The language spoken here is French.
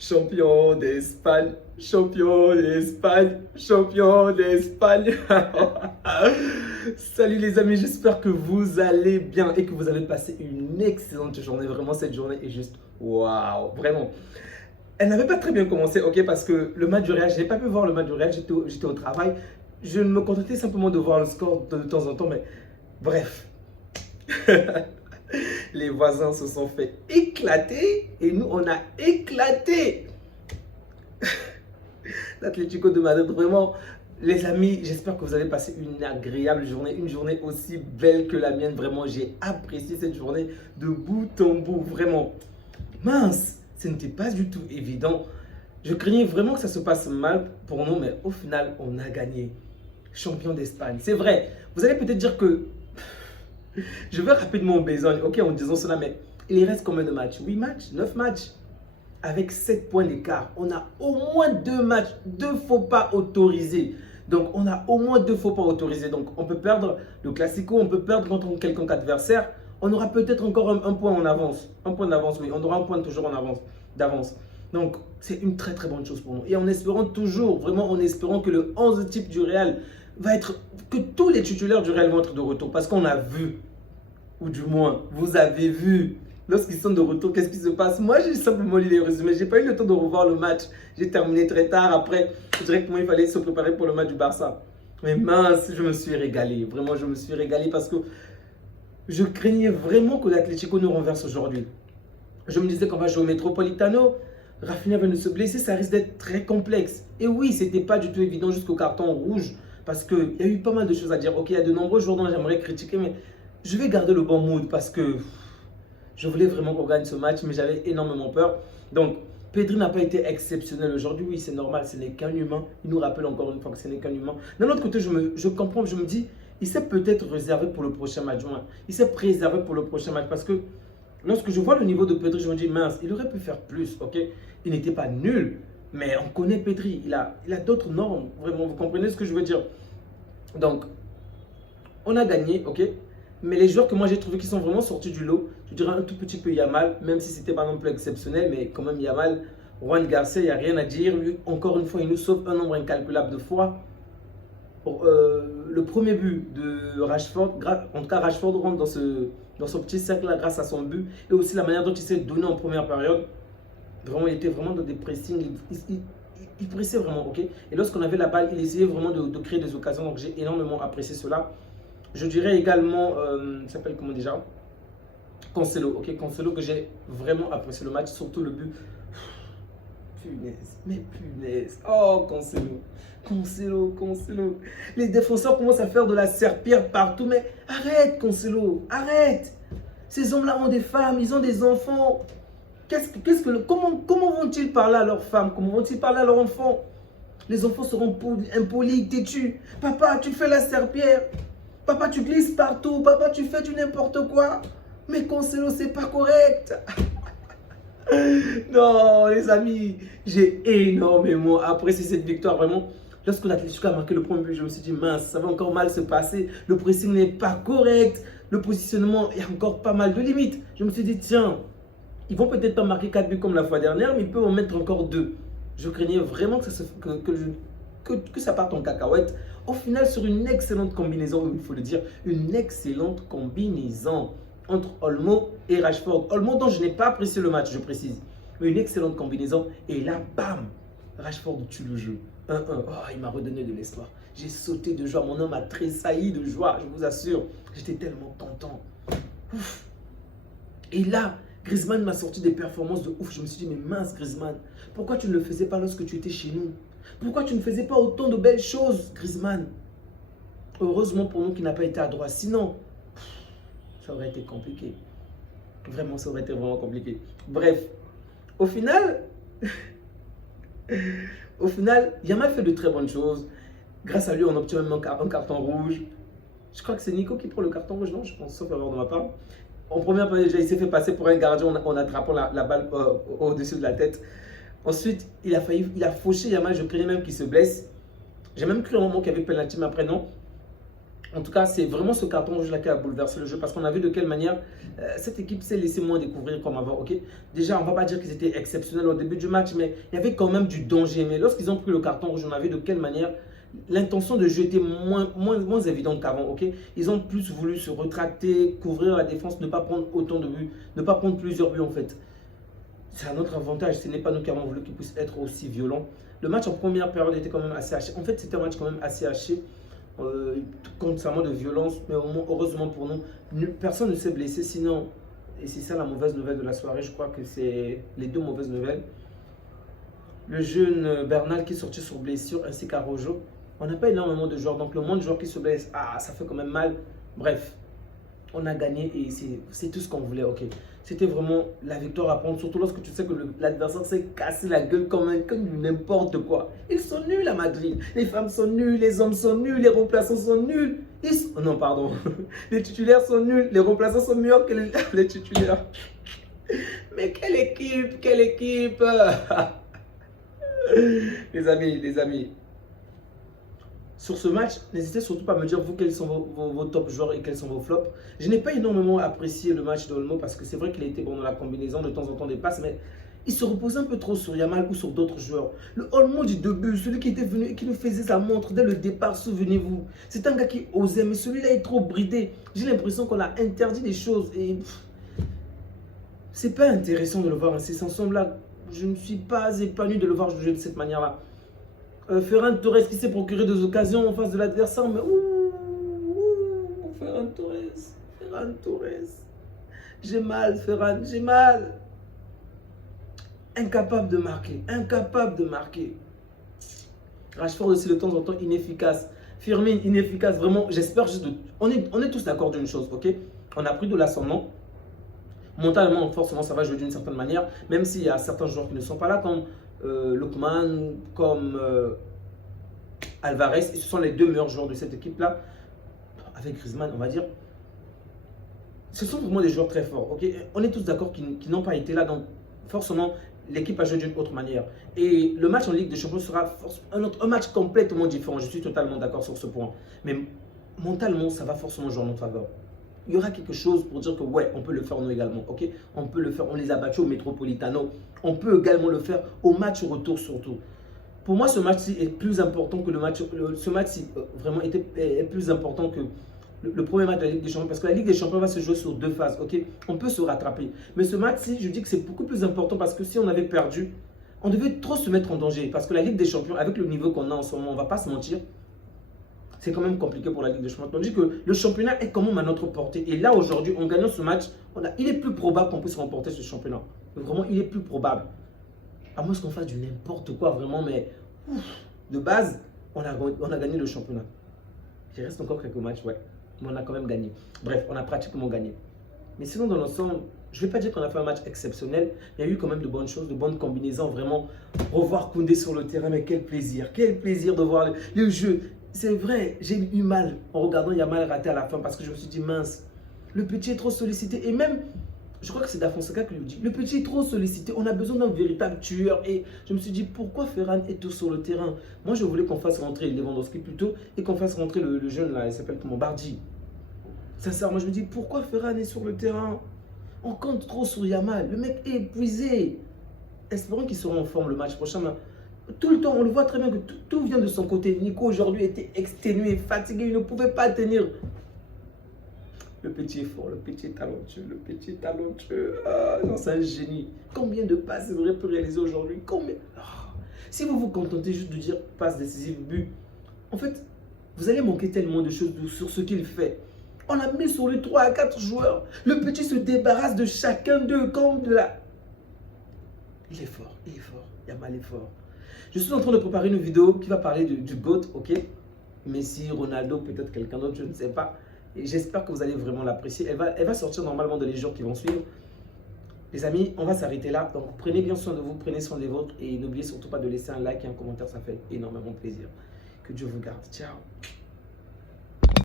Champion d'Espagne, champion d'Espagne, champion d'Espagne. Salut les amis, j'espère que vous allez bien et que vous avez passé une excellente journée. Vraiment, cette journée est juste waouh, vraiment. Elle n'avait pas très bien commencé, ok, parce que le match du Real, je n'ai pas pu voir le match du Real, j'étais au travail. Je me contentais simplement de voir le score de temps en temps, mais bref. Les voisins se sont fait éclater et nous, on a éclaté l'Atlético de Madrid. Vraiment, les amis, j'espère que vous allez passer une agréable journée, une journée aussi belle que la mienne. Vraiment, j'ai apprécié cette journée de bout en bout. Vraiment, mince, ce n'était pas du tout évident. Je craignais vraiment que ça se passe mal pour nous, mais au final, on a gagné. Champion d'Espagne. C'est vrai, vous allez peut-être dire que je vais rapidement en besogne, ok, en disant cela, mais il reste combien de matchs? 8 matchs, 9 matchs. Avec 7 points d'écart, on a au moins 2 matchs, 2 faux pas autorisés. Donc, on a au moins 2 faux pas autorisés. Donc, on peut perdre le Classico, on peut perdre contre quelconque adversaire. On aura peut-être encore un point en avance. Un point d'avance, oui. On aura un point toujours en avance, d'avance. Donc, c'est une très très bonne chose pour nous. Et en espérant toujours, vraiment en espérant que le 11 type du Real va être, que tous les titulaires du Real vont être de retour. Parce qu'on a vu, ou du moins, vous avez vu, lorsqu'ils sont de retour, qu'est-ce qui se passe? Moi, j'ai simplement lu les résumés. Je n'ai pas eu le temps de revoir le match. J'ai terminé très tard. Après, directement, il fallait se préparer pour le match du Barça. Mais mince, je me suis régalé. Vraiment, je me suis régalé parce que je craignais vraiment que l'Atlético nous renverse aujourd'hui. Je me disais qu'on va jouer au Metropolitano. Rafinha vient de se blesser, ça risque d'être très complexe. Et oui, c'était pas du tout évident jusqu'au carton rouge. Parce qu'il y a eu pas mal de choses à dire. Ok, il y a de nombreux joueurs dont j'aimerais critiquer, mais je vais garder le bon mood parce que je voulais vraiment qu'on gagne ce match, mais j'avais énormément peur. Donc, Pedri n'a pas été exceptionnel aujourd'hui. Oui, c'est normal, ce n'est qu'un humain. Il nous rappelle encore une fois que ce n'est qu'un humain. D'un autre côté, je comprends, je me dis, il s'est peut-être réservé pour le prochain match. Il s'est préservé pour le prochain match parce que lorsque je vois le niveau de Pedri, je me dis, mince, il aurait pu faire plus, ok? Il n'était pas nul, mais on connaît Pedri. Il a d'autres normes, vraiment, vous comprenez ce que je veux dire? Donc, on a gagné, ok? Mais les joueurs que moi j'ai trouvé qui sont vraiment sortis du lot, je dirais un tout petit peu Yamal, même si c'était pas non plus exceptionnel, mais quand même Yamal, Juan Garcia, il n'y a rien à dire. Lui, encore une fois, il nous sauve un nombre incalculable de fois. Le premier but de Rashford, en tout cas Rashford rentre dans ce petit cercle-là grâce à son but et aussi la manière dont il s'est donné en première période. Vraiment, il était vraiment dans des pressings, il pressait vraiment, ok? Et lorsqu'on avait la balle, il essayait vraiment de créer des occasions, donc j'ai énormément apprécié cela. Je dirais également, ça s'appelle comment déjà? Cancelo, ok? Cancelo que j'ai vraiment apprécié le match, surtout le but. Punaise, mais punaise. Oh, Cancelo. Cancelo, Cancelo. Les défenseurs commencent à faire de la serpillère partout, mais arrête, Cancelo, arrête. Ces hommes-là ont des femmes, ils ont des enfants. Comment vont-ils parler à leurs femmes? Comment vont-ils parler à leurs enfants? Les enfants seront impolis, têtus. Papa, tu fais la serpillère. Papa, tu glisses partout. Papa, tu fais du n'importe quoi. Mais Cancelo, c'est pas correct. Non, les amis, j'ai énormément apprécié cette victoire. Vraiment, lorsque l'Atlético a marqué le premier but, je me suis dit, mince, ça va encore mal se passer. Le pressing n'est pas correct. Le positionnement, il y a encore pas mal de limites. Je me suis dit, tiens, ils vont peut-être pas marquer 4 buts comme la fois dernière, mais ils peuvent en mettre encore 2. Je craignais vraiment que ça parte en cacahuète. Au final, sur une excellente combinaison, il faut le dire, une excellente combinaison entre Olmo et Rashford. Olmo dont je n'ai pas apprécié le match, je précise. Mais une excellente combinaison. Et là, bam, Rashford tue le jeu. 1-1. Oh, il m'a redonné de l'espoir. J'ai sauté de joie. Mon homme a tressailli de joie, je vous assure. J'étais tellement content. Ouf. Et là, Griezmann m'a sorti des performances de ouf. Je me suis dit, mais mince Griezmann, pourquoi tu ne le faisais pas lorsque tu étais chez nous? Pourquoi tu ne faisais pas autant de belles choses, Griezmann? Heureusement pour nous qu'il n'a pas été à droite. Sinon, ça aurait été compliqué. Vraiment, ça aurait été vraiment compliqué. Bref, au final, Yamal fait de très bonnes choses. Grâce à lui, on obtient même un carton rouge. Je crois que c'est Nico qui prend le carton rouge, non? Je pense, sauf erreur de ma part. En première période, il s'est fait passer pour un gardien en attrapant la balle au-dessus de la tête. Ensuite, il a fauché Yamal. Je craignais même qu'il se blesse. J'ai même cru un moment qu'il y avait penalty, mais après non. En tout cas, c'est vraiment ce carton rouge-là qui a bouleversé le jeu parce qu'on a vu de quelle manière cette équipe s'est laissée moins découvrir comme avant. Ok, déjà, on ne va pas dire qu'ils étaient exceptionnels au début du match, mais il y avait quand même du danger. Mais lorsqu'ils ont pris le carton rouge, on a vu de quelle manière l'intention de jeu était moins évidente qu'avant. Ok, ils ont plus voulu se retracter, couvrir la défense, ne pas prendre autant de buts, ne pas prendre plusieurs buts en fait. C'est un autre avantage. Ce n'est pas nous qui avons voulu qu'ils puissent être aussi violents. Le match en première période était quand même assez haché. En fait, c'était un match quand même assez haché. Constamment de violence, mais au moins, heureusement pour nous, personne ne s'est blessé. Sinon, et c'est ça la mauvaise nouvelle de la soirée, je crois que c'est les deux mauvaises nouvelles. Le jeune Bernal qui est sorti sur blessure, ainsi qu'Arojo. On n'a pas énormément de joueurs, donc le moins de joueurs qui se blessent, ça fait quand même mal. Bref, on a gagné et c'est tout ce qu'on voulait. Ok, c'était vraiment la victoire à prendre, surtout lorsque tu sais que l'adversaire s'est cassé la gueule comme n'importe quoi. Ils sont nuls à Madrid. Les femmes sont nulles, les hommes sont nuls, les remplaçants sont nuls. Non, pardon. Les titulaires sont nuls, les remplaçants sont meilleurs que les titulaires. Mais quelle équipe, quelle équipe. Les amis. Sur ce match, n'hésitez surtout pas à me dire vous quels sont vos top joueurs et quels sont vos flops. Je n'ai pas énormément apprécié le match de Olmo parce que c'est vrai qu'il a été bon dans la combinaison, de temps en temps des passes, mais il se reposait un peu trop sur Yamal ou sur d'autres joueurs. Le Olmo du début, celui qui était venu et qui nous faisait sa montre dès le départ, souvenez-vous. C'est un gars qui osait, mais celui-là est trop bridé. J'ai l'impression qu'on a interdit des choses et c'est pas intéressant de le voir ainsi. Ensemble-là, je ne suis pas épanoui de le voir jouer de cette manière-là. Ferran Torres qui s'est procuré des occasions en face de l'adversaire, mais Ferran Torres. J'ai mal, Ferran, j'ai mal. Incapable de marquer. Rashford aussi de temps en temps inefficace. Firmin inefficace, vraiment, j'espère juste on est tous d'accord d'une chose, ok? On a pris de l'ascendant. Mentalement, forcément, ça va jouer d'une certaine manière, même s'il y a certains joueurs qui ne sont pas là, comme Lookman, comme Alvarez, et ce sont les deux meilleurs joueurs de cette équipe-là, avec Griezmann, on va dire. Ce sont vraiment des joueurs très forts, ok? On est tous d'accord qu'ils n'ont pas été là, donc forcément, l'équipe a joué d'une autre manière. Et le match en Ligue des Champions sera un match complètement différent, je suis totalement d'accord sur ce point. Mais mentalement, ça va forcément jouer en notre faveur. Il y aura quelque chose pour dire que ouais, on peut le faire nous également, ok? On peut le faire, on les a battus au Metropolitano. On peut également le faire au match retour surtout. Pour moi, ce match-ci est plus important que le match. Ce match-ci vraiment est plus important que le premier match de la Ligue des Champions. Parce que la Ligue des Champions va se jouer sur 2 phases, ok? On peut se rattraper. Mais ce match-ci, je dis que c'est beaucoup plus important parce que si on avait perdu, on devait trop se mettre en danger. Parce que la Ligue des Champions, avec le niveau qu'on a en ce moment, on ne va pas se mentir, c'est quand même compliqué pour la Ligue des Champions. Tandis que le championnat est quand même à notre portée. Et là, aujourd'hui, en gagnant ce match, il est plus probable qu'on puisse remporter ce championnat. Vraiment, il est plus probable. À moins qu'on fasse du n'importe quoi, vraiment. Mais de base, on a gagné le championnat. Il reste encore quelques matchs, ouais. Mais on a quand même gagné. Bref, on a pratiquement gagné. Mais sinon, dans l'ensemble, je ne vais pas dire qu'on a fait un match exceptionnel. Il y a eu quand même de bonnes choses, de bonnes combinaisons. Vraiment, revoir Koundé sur le terrain, mais quel plaisir. Quel plaisir de voir le jeu. C'est vrai, j'ai eu mal en regardant Yamal rater à la fin parce que je me suis dit mince, le petit est trop sollicité. Et même, je crois que c'est Dafonseca qui lui dit, le petit est trop sollicité, on a besoin d'un véritable tueur. Et je me suis dit, pourquoi Ferran est tout sur le terrain? Moi, je voulais qu'on fasse rentrer Lewandowski plutôt et qu'on fasse rentrer le jeune là, il s'appelle comment, Bardi. Sincèrement, je me dis, pourquoi Ferran est sur le terrain? On compte trop sur Yamal, le mec est épuisé. Espérons qu'il sera en forme le match prochain. Tout le temps, on le voit très bien que tout vient de son côté. Nico aujourd'hui était exténué, fatigué, il ne pouvait pas tenir. Le petit est fort, le petit est talentueux, Ah, non, c'est un génie. Combien de passes il aurait pu réaliser aujourd'hui? Combien Si vous vous contentez juste de dire passe décisive, but, en fait, vous allez manquer tellement de choses sur ce qu'il fait. On a mis sur lui 3 à 4 joueurs. Le petit se débarrasse de chacun d'eux comme de la... Il est fort. Yamal est fort. Je suis en train de préparer une vidéo qui va parler du GOAT, ok? Messi, Ronaldo, peut-être quelqu'un d'autre, je ne sais pas. Et j'espère que vous allez vraiment l'apprécier. Elle va sortir normalement dans les jours qui vont suivre. Les amis, on va s'arrêter là. Donc prenez bien soin de vous, prenez soin des vôtres. Et n'oubliez surtout pas de laisser un like et un commentaire, ça fait énormément plaisir. Que Dieu vous garde. Ciao.